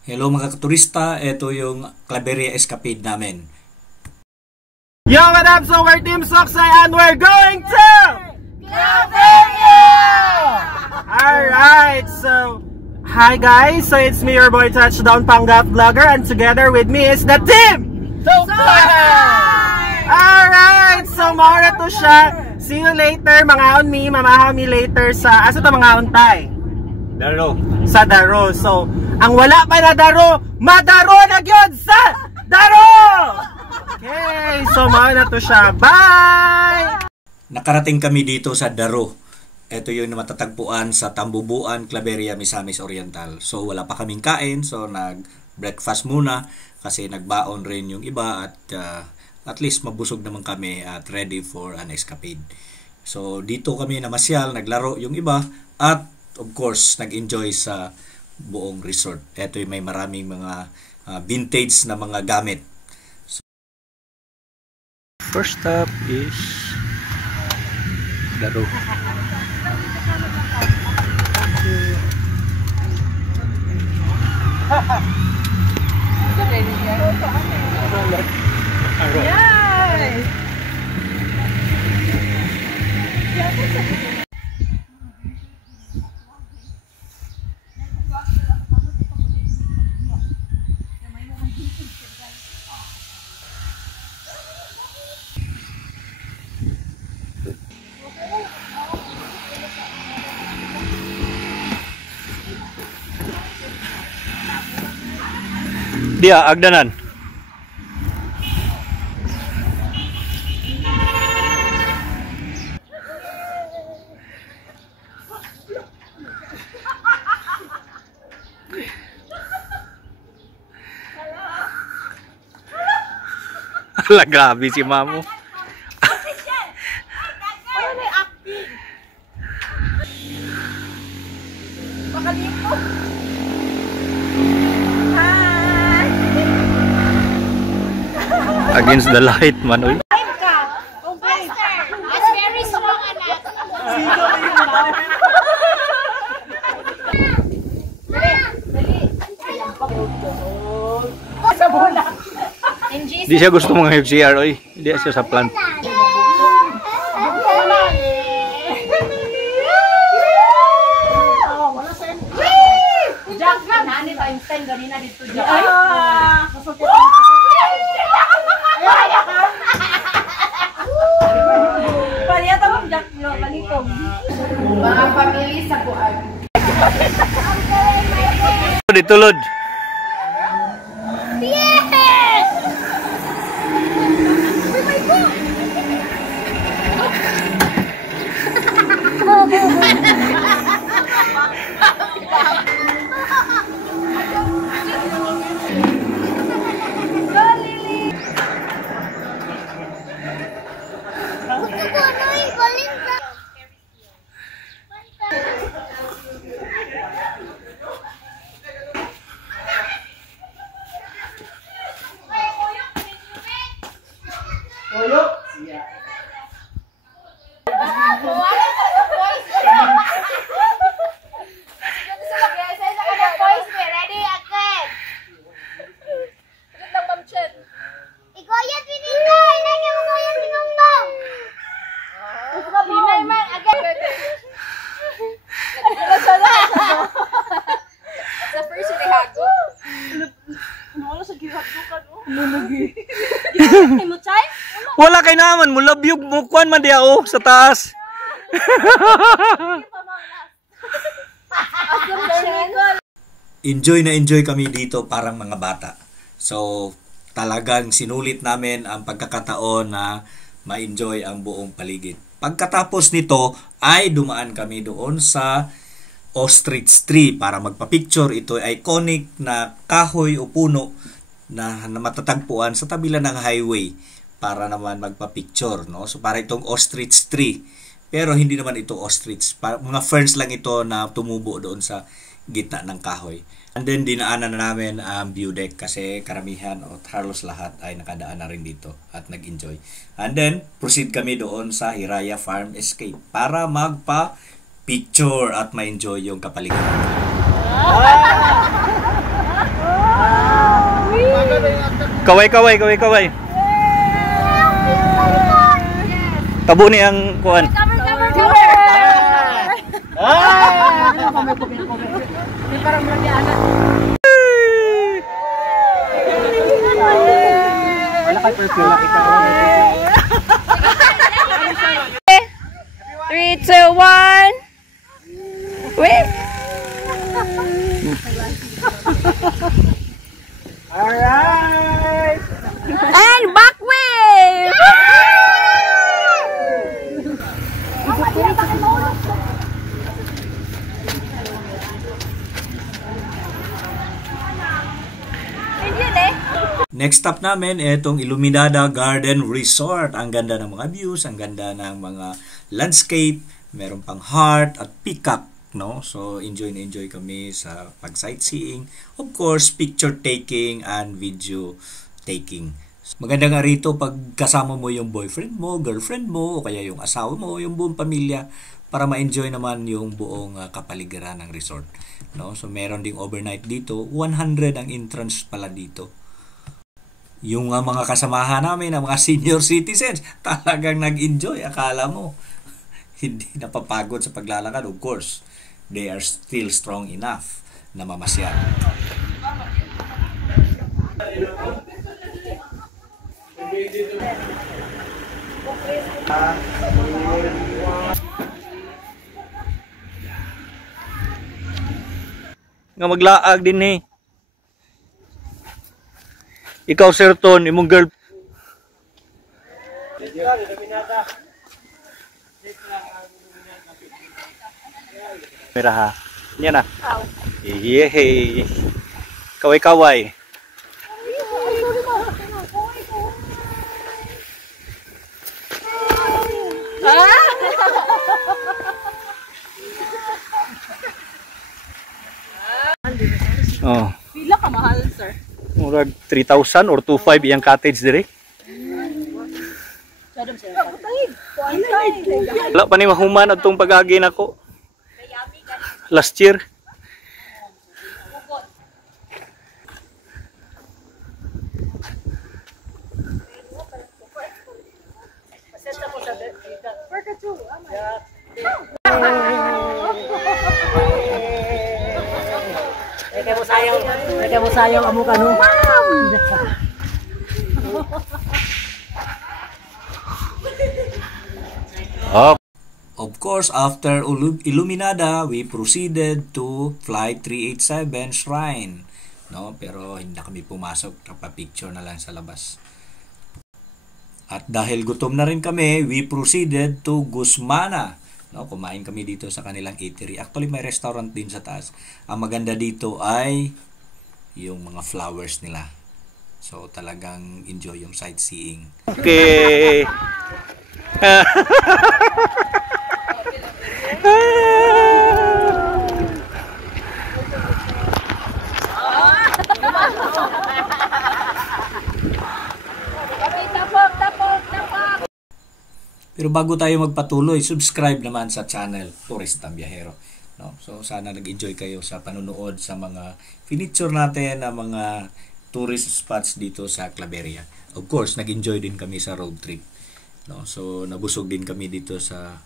Hello mga turista, ito yung Claveria Escapade namin. Yo, what up? So we're Team Soksay and we're going to Claveria! Alright, so hi guys, so it's me, your boy Touchdown Panggap Vlogger, and together with me is the team Soksay! Alright, so mara to siya. See you later, mga on me, mamahaw me later sa, asa to mga untay? Daro. Sa Daro. So, ang wala pa na Daro, madaro na gyud sa Daro! Okay, so na to siya. Bye! Nakarating kami dito sa Daro. Ito yung matatagpuan sa Tambubuan, Claveria, Misamis Oriental. So, wala pa kaming kain. So, nag-breakfast muna kasi nagbaon rin yung iba at least mabusog naman kami at ready for an escapade. So, dito kami namasyal, naglaro yung iba at of course, nag-enjoy sa buong resort. Ito yung may maraming mga vintage na mga gamit. So, first stop is Daro. Dia agdanan. Ala, grabe si Mamo. Against the light man, oy. That's very strong, anak. Hindi siya gusto mga FCR, oy. Hindi siya sa plan. Jack, nani pa Einstein ganina dito Jack. Paliyata mo Jack, no, balikom. Mga pamilya sa buwan. Ditulod. Wala kay naman mo labyog mo kuan man dia sa taas. Enjoy na enjoy kami dito parang mga bata. So talagang sinulit namin ang pagkakataon na ma-enjoy ang buong paligid. Pagkatapos nito ay dumaan kami doon sa ostrich tree para magpa-picture. Ito ay iconic na kahoy o puno na matatagpuan sa tabi lang ng highway para naman magpa-picture, no? So para itong ostrich tree. Pero hindi naman ito ostrich. Mga ferns lang ito na tumubo doon sa gitna ng kahoy. And then dinaanan na namin ang view deck kasi karamihan o halos lahat ay nakadaan na rin dito at nag-enjoy. And then proceed kami doon sa Hiraya Farm Escape para magpa-picture at ma-enjoy yung kapaligiran. Kaway. Tabo ni ang kuan. Cover! Parang mga anak. Wala kay perfume kita. 3, 2, 1. Wait. Alright! And back wave. Next stop namin, itong Iluminada Garden Resort. Ang ganda ng mga views, ang ganda ng mga landscape, meron pang heart at peacock, no? So, enjoy na enjoy kami sa pag-sightseeing. Of course, picture taking and video taking. Maganda nga rito pag kasama mo yung boyfriend mo, girlfriend mo, o kaya yung asawa mo, yung buong pamilya, para ma-enjoy naman yung buong kapaligiran ng resort. No? So, meron ding overnight dito. 100 ang entrance pala dito. Yung mga kasamahan namin, ang mga senior citizens, talagang nag-enjoy. Akala mo, hindi napapagod sa paglalakad. Of course, they are still strong enough na mamasyal. Nga maglaag din eh. Ikaw, Sir Ton, imong girl. Mira ha. Yan na. Yehey. Kaway-kaway. Oh. Pila ka mahal, sir? Murag 3,000 or 2,500 iyang cottage dire. Wala pa ni mahuman atong pag-agi nako. Last year. Kaya mo sayang amo ka no. Of course, after Iluminada, we proceeded to Flight 387 Shrine. No, pero hindi na kami pumasok, nagpa-picture na lang sa labas. At dahil gutom na rin kami, we proceeded to Gusmana. No, kumain kami dito sa kanilang eatery. Actually, may restaurant din sa taas. Ang maganda dito ay yung mga flowers nila. So, talagang enjoy yung sightseeing. Okay. Pero bago tayo magpatuloy, subscribe naman sa channel Turistang Biyahero. No? So sana nag-enjoy kayo sa panonood sa mga feature natin na mga tourist spots dito sa Claveria. Of course, nag-enjoy din kami sa road trip. No? So nabusog din kami dito sa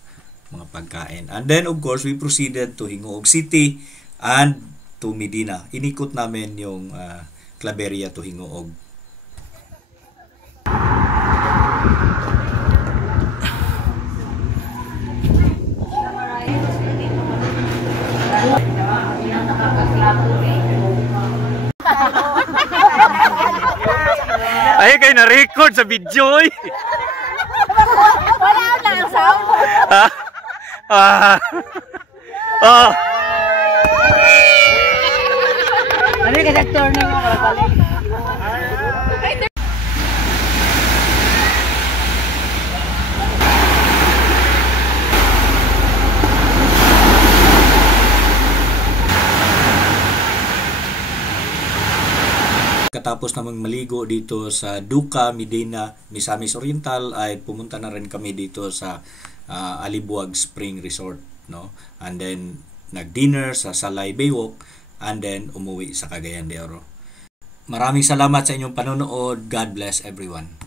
mga pagkain. And then of course, we proceeded to Hingoog City and to Medina. Inikot namin yung Claveria to Hingoog. Ay, kayo na-record sa video eh. Wala na ang sound. Ano yung kadaktor na mo kalabalik? Katapos namang maligo dito sa Duca, Medina, Misamis Oriental, ay pumunta na rin kami dito sa Alibuag Spring Resort, no? And then nag-dinner sa Salay Baywalk and then umuwi sa Cagayan de Oro. Maraming salamat sa inyong panonood. God bless everyone.